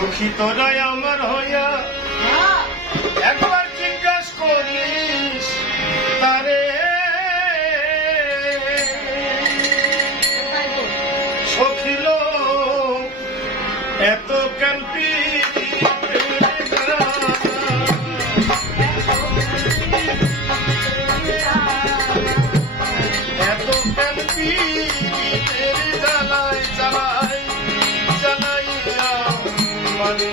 সখী তোরাই আমার হইয়া একবার জিজ্ঞাস করিস তারে সখিল এত ক্যাম্পি এত ক্যাম্পি জ্বালাই জ্বালাই জ্বালাইয়া মানে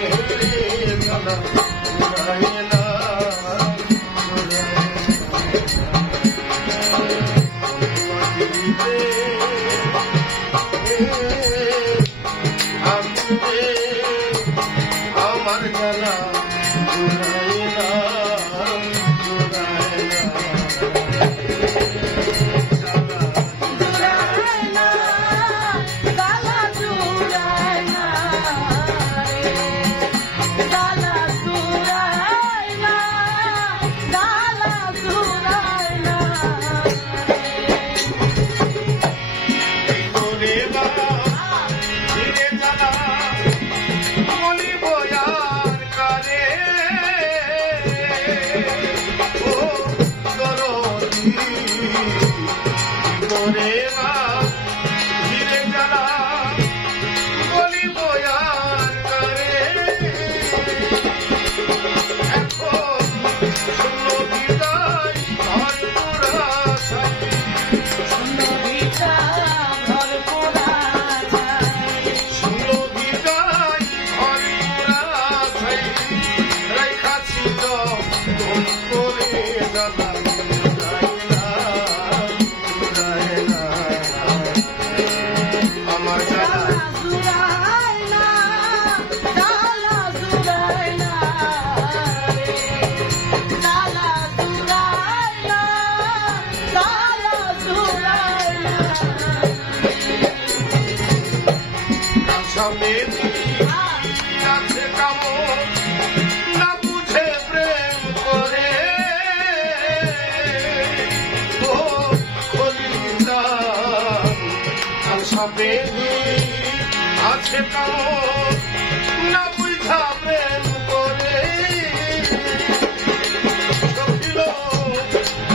জ্বালা জ্বালাইলা আমার জ্বালা জুড়াইলা আছে কামড় না বুঝা প্রেম করে সখিল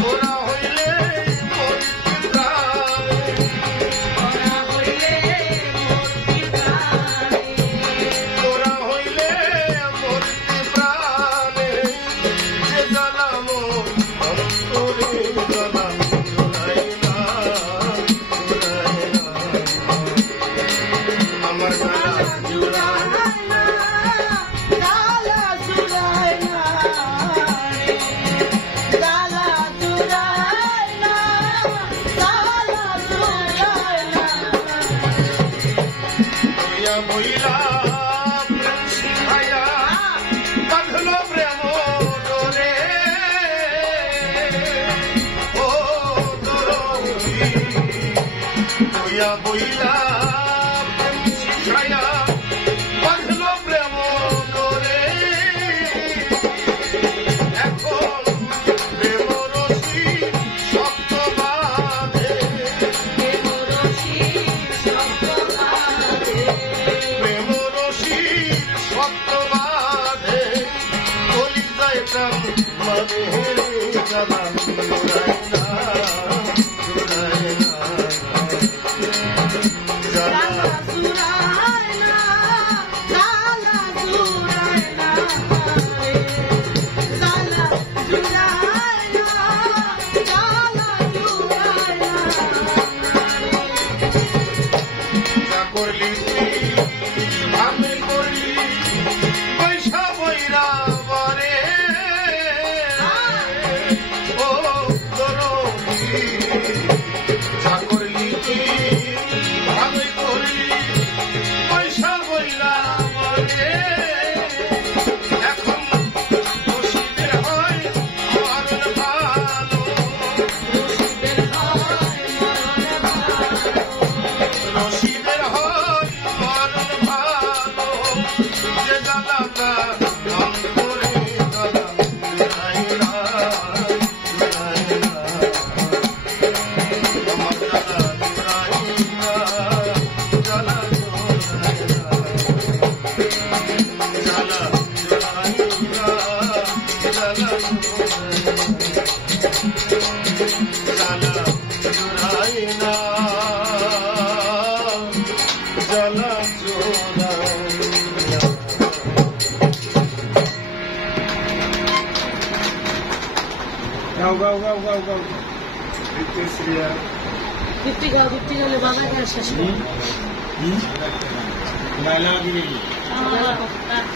ওরা হইলে তোরা হইলে মরতে প্রাণে যে জ্বালাম অন্তরে জ্বালাম বইলা শিখায়া বাঁধল প্রেম করে এখন প্রেম রশি শক্ত বাঁধে প্রেম রশি শক্ত বাঁধে কলিজায় প্রাণ মানে জ্বালা জ্বালা চুরাই না, জ্বালা চুরাই না। গাও গাও গাও গাও গাও দীপ্তি গালে বাধা করে শেষ লাইলা দিবি